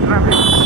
ट्रैफिक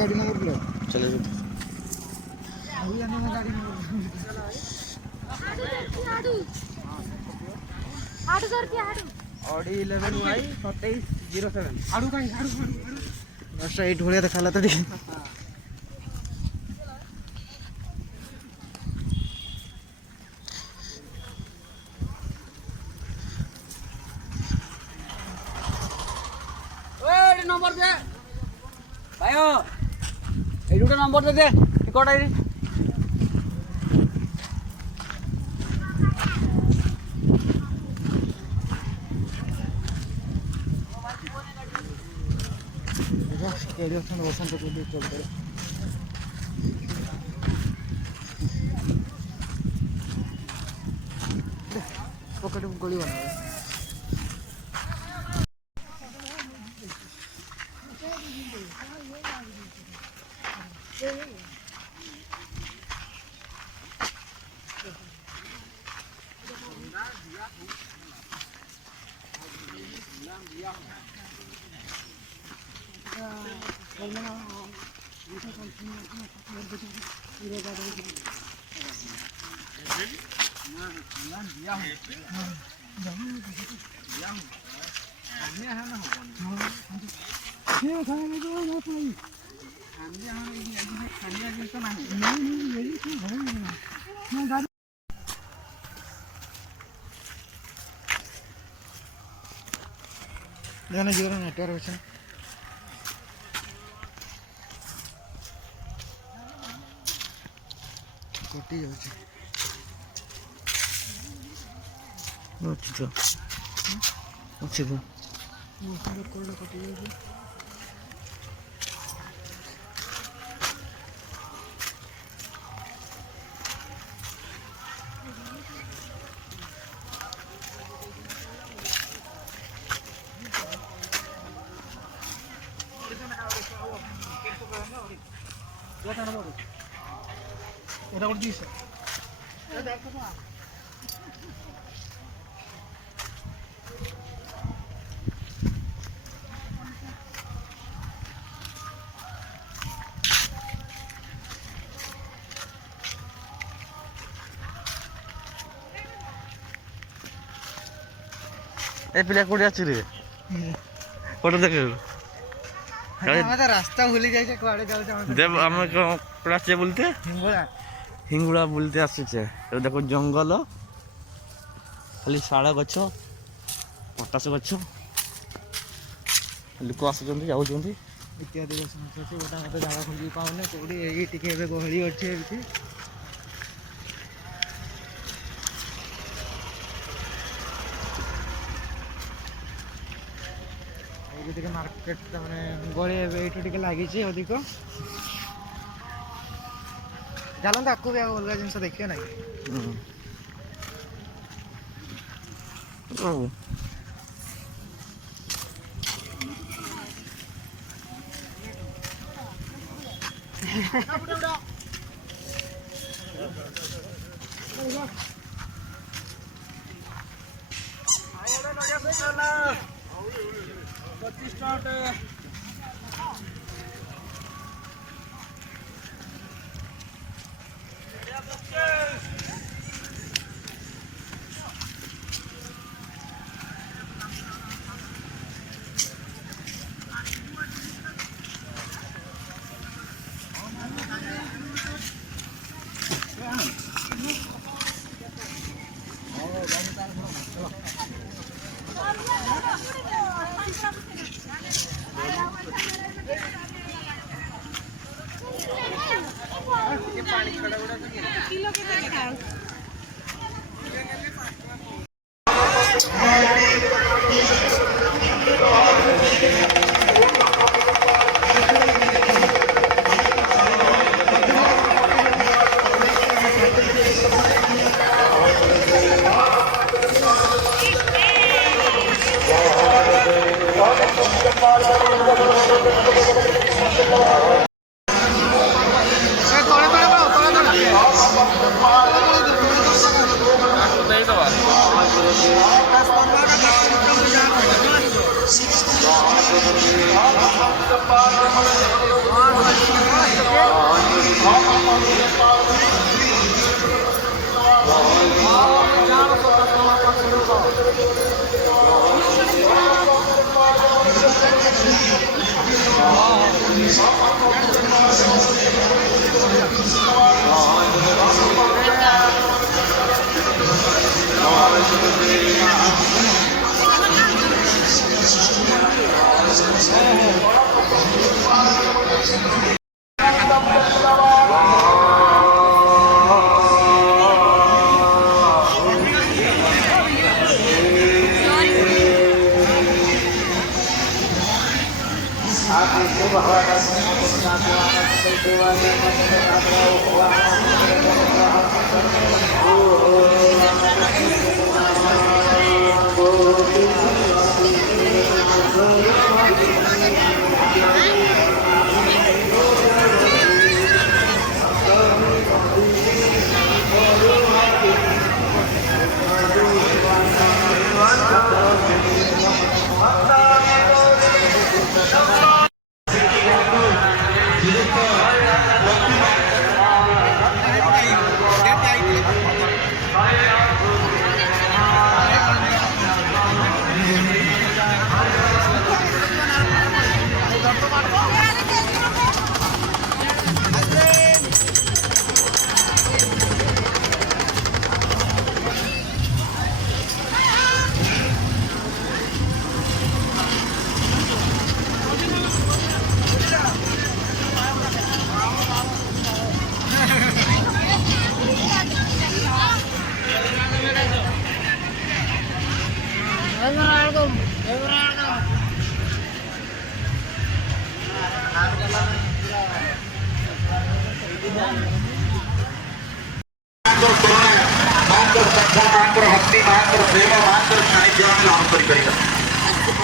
गाड़ी number plate चले Audi 11Y 2707 आडू काय आडू स्ट्राइट भଳିया देखाला तर ओए नंबर दे भाइयो এই দুটো নম্বর দে টিকট আইডি एरिया से वसंत को भी चल रहा है पकड़ गोली बना जीवन नेटवर्क अच्छे कटि जाऊँ अच्छे तो कटि जाऊँ এটা করে দিয়েছে এই পিলা কোড়ি আছে রে ফটো দেখে আমাদের রাস্তা ভুলে যাইছে কোয়াড়ে যাচ্ছে আমাদের দেব আমরা প্রাচে বলতে হিঙ্গুড়া বলতে আসছে এটা দেখো জঙ্গল খালি ଶାଳ ଗଛ ପଟାସ ଗଛ ଲୋକ ଆସୁଛନ୍ତି ଯାଉଛନ୍ତି ଇତ୍ୟାଦି ଗଛ ଅଛି ଗୋଟା ମତେ ଜାଗା ଖୋଜି ପାଉନି କୋଉଠି ଏଇ ଟିକେ ଏବେ ଗହଳି ଅଛି ଏଠି ଏଇଠି ଟିକେ ମାର୍କେଟ ମାନେ ଗହଳି ଏବେ ଏଇଠୁ ଟିକେ ଲାଗିଛି ଅଧିକ ଚାଲନ୍ତୁ ଆକୁ ବି ଆଉ ଅଲଗା ଜିନିଷ ଦେଖିବା ନାହିଁ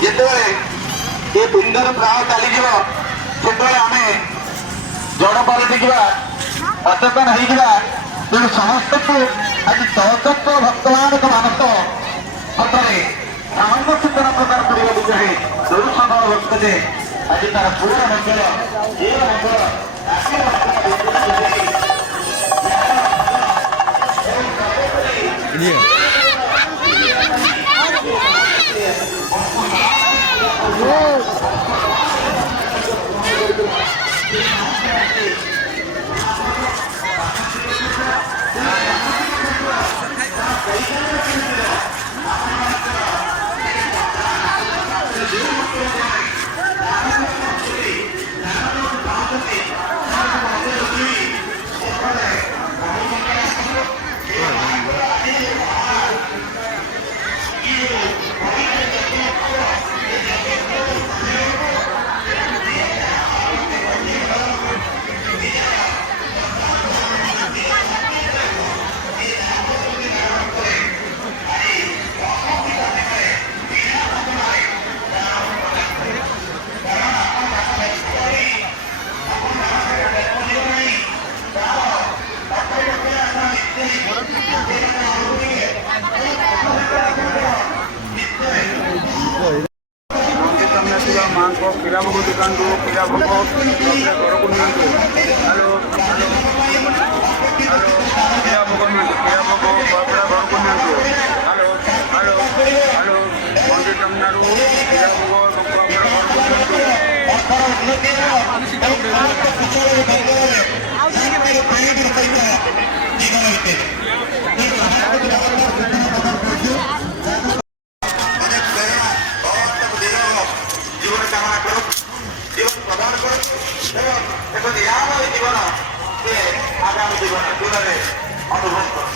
ଯେତେବେଳେ ଏ ସୁନ୍ଦର ପ୍ରାୟ ଚାଲିଯିବ ସେତେବେଳେ ଆମେ ଜଡ଼ ପାଲଟିଯିବା ଅଚେତନ ହେଇଯିବା। ତେଣୁ ସମସ୍ତଙ୍କୁ ଆଜି ସହଚତ୍ଵ ଭକ୍ତମାନଙ୍କ ମାନସ ପଥରେ ସାମାନ୍ୟ ସୂଚନା ପ୍ରଦାନ କରିବାକୁ ଚାହେଁ ଦୌସଦଳ ଭକ୍ତ ଯେ ଆଜି ତାର ପୁରା ମଙ୍ଗଳ ଏ ମଙ୍ଗଳ ମନ୍ଦିର ସାମ୍ନା ଥିବା ମାଆଙ୍କ କ୍ଷୀରାଭୋଗ ଦୋକାନରୁ କ୍ଷୀରାଭୋଗ ଘରକୁ ନିଅନ୍ତୁ। ହ୍ୟାଲୋ ହ୍ୟାଲୋ ହ୍ୟାଲୋ କ୍ଷୀରାଭୋଗ ନିଅନ୍ତୁ, କ୍ଷୀରାଭୋଗ ବରପଡ଼ା ଘରକୁ ନିଅନ୍ତୁ। ହ୍ୟାଲୋ ହ୍ୟାଲୋ ହ୍ୟାଲୋ ମନ୍ଦିର ସାମ୍ନାରୁ କ୍ଷୀରାଭୋଗ ଘରକୁ ଜୀବନ କାମନା କରୁ, ଜୀବନ ପ୍ରଦାନ କରୁ ଏବଂ ଏକ ନିରାମୟ ଜୀବନ ସେ ଆଗାମୀ ଜୀବନରେ ଅନୁଭବ କରୁ।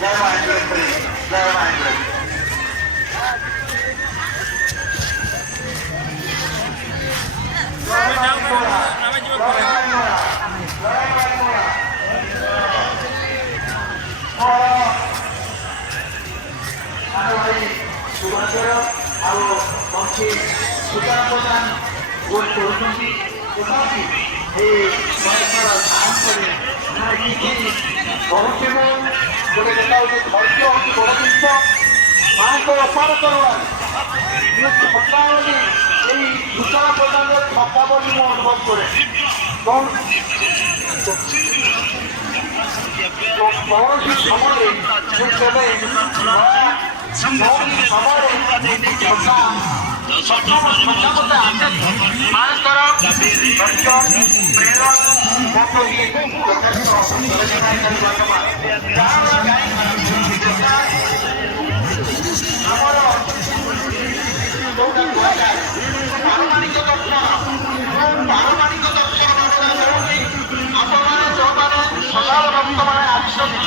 ଜୟ ମା ଇନ୍ଦ୍ରେଶ୍ୱରୀ, ଜୟ ମା ଇନ୍ଦ୍ରେଶ୍ୱରୀ। ଆଉ ମନ୍ତ୍ରୀ ସୁଦାନ ପ୍ରଧାନ ଭୋଟ କରୁଛନ୍ତି ତଥାପି এই ବୟସର ସାହସରେ ପହଞ୍ଚିବ। ଗୋଟେ କଥା ହେଉଛି ଧୈର୍ଯ୍ୟ ହେଉଛି ବଡ଼ ଜିନିଷ। ମାଆଙ୍କ ଅପାର କରୁଣା ଛତା ବୋଲି ଏଇ ସୁଦାନ ପ୍ରଧାନର ଛତା ବୋଲି ମୁଁ ଅନୁଭବ କରେ। କୌଣସି ସମୟରେ ମୁଁ କେବେ ସମୟରେ ମାଙ୍କର ଆମର ଯୋଉଟା କୁହାଯାଏ ପାରମାଣିକ ଦର୍ଶନ, ପାରମାଣିକ ଦର୍ଶନ ଆପଣମାନେ ଯୋଉମାନେ ସଦାଳ ଭକ୍ତମାନେ ଆସିଛନ୍ତି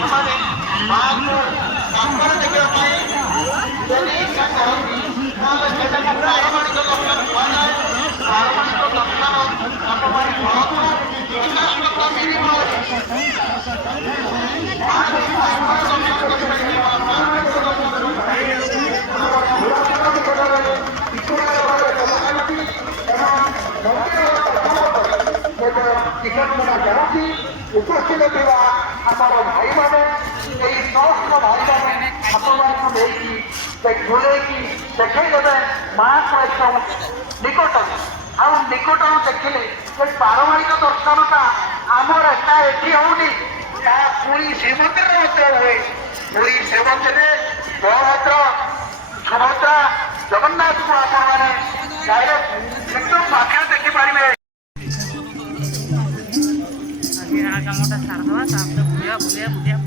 ସେମାନେ ମାଆଙ୍କୁ ତାଙ୍କର ଦେଖିବା ପାଇଁ ଯଦି ଇଚ୍ଛା କରନ୍ତି ତାହେଲେ ସେଟାକୁ ପାରମାଣିକ ଦର୍ଶନ କୁହାଯାଏ। ପାରମାଣିକ ଦର୍ଶନ ଆପଣମାନେ କରନ୍ତୁ, ବିକାଶ କଥା ମିଳିବ। ଉପସ୍ଥିତ ଥିବା ଆମର ଭାଇମାନେ ଏଇ ସମସ୍ତ ଭାଇମାନେ ଆପଣମାନଙ୍କୁ ନେଇକି ଝୁଲେଇକି ଦେଖେଇ ଦେବେ ମାଆଙ୍କ ଏସବୁ ନିକଟରେ। ଆଉ ନିକଟରୁ ଦେଖିଲେ ସେ ପାରମାଣିକ ଦର୍ଶନଟା ଆମର ଏଠି ହଉନି, ତାହା ପୁରୀ ଶ୍ରୀମନ୍ଦିର ମଧ୍ୟ ହୁଏ। ପୁରୀ ଶ୍ରୀମନ୍ଦିରରେ ବଳଭଦ୍ର ସୁଭଦ୍ରା ଜଗନ୍ନାଥଙ୍କୁ ଆପଣମାନେ ଡାଇରେକ୍ଟ ଏକଦମ ପାଖରେ ଦେଖିପାରିବେ। କାମଟା ସାରିଦେବା, ତାପରେ ବୁଲିବା ବୁଲିବା ବୁଲିବା।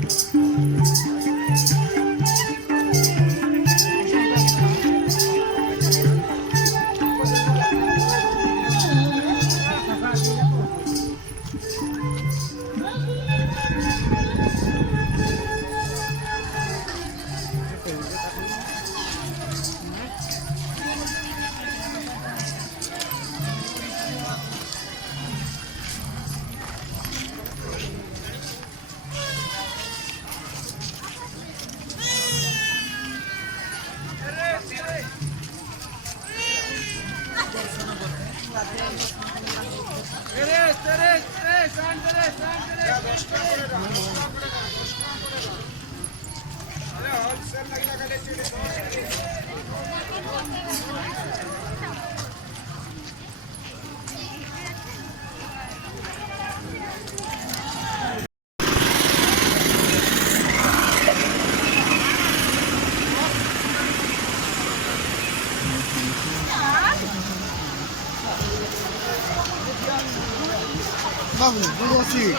Vamos, vamos assim.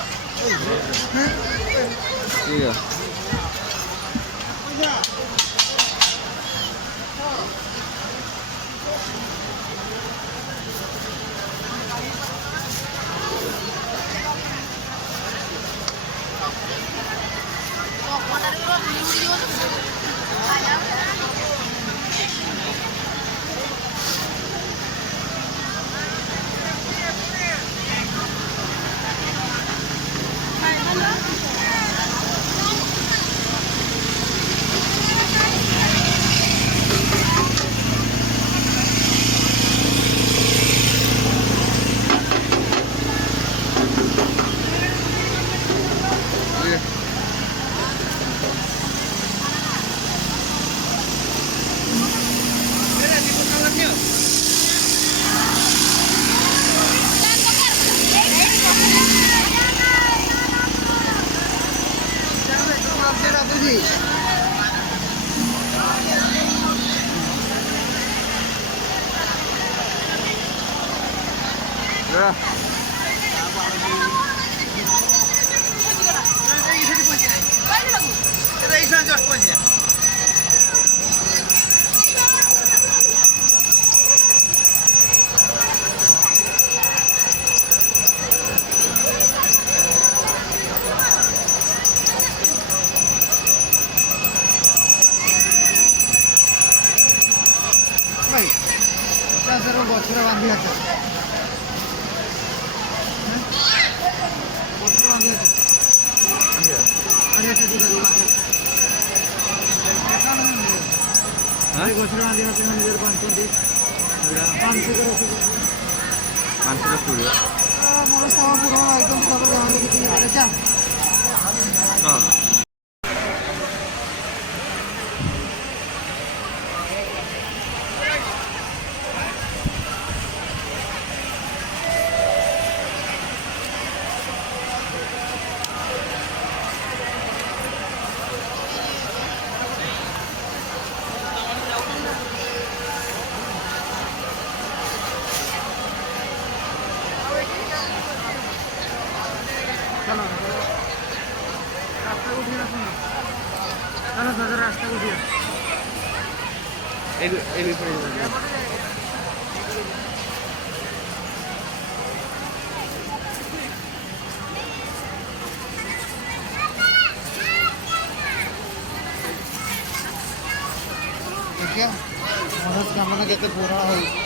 Iya. भाई त्या सर्व बॉक्सला बांधली जातात बॉक्सला बांधली जातात आणि याच्या दुधाची बॉक्सला बांधली जाते म्हणजे 500 माणसाला पुढे मला तवा पुरवला एकदम डबल गावाला किती करायच्या रास्ता कुठे क्या मनोज कामाला घेते पोराळा होईल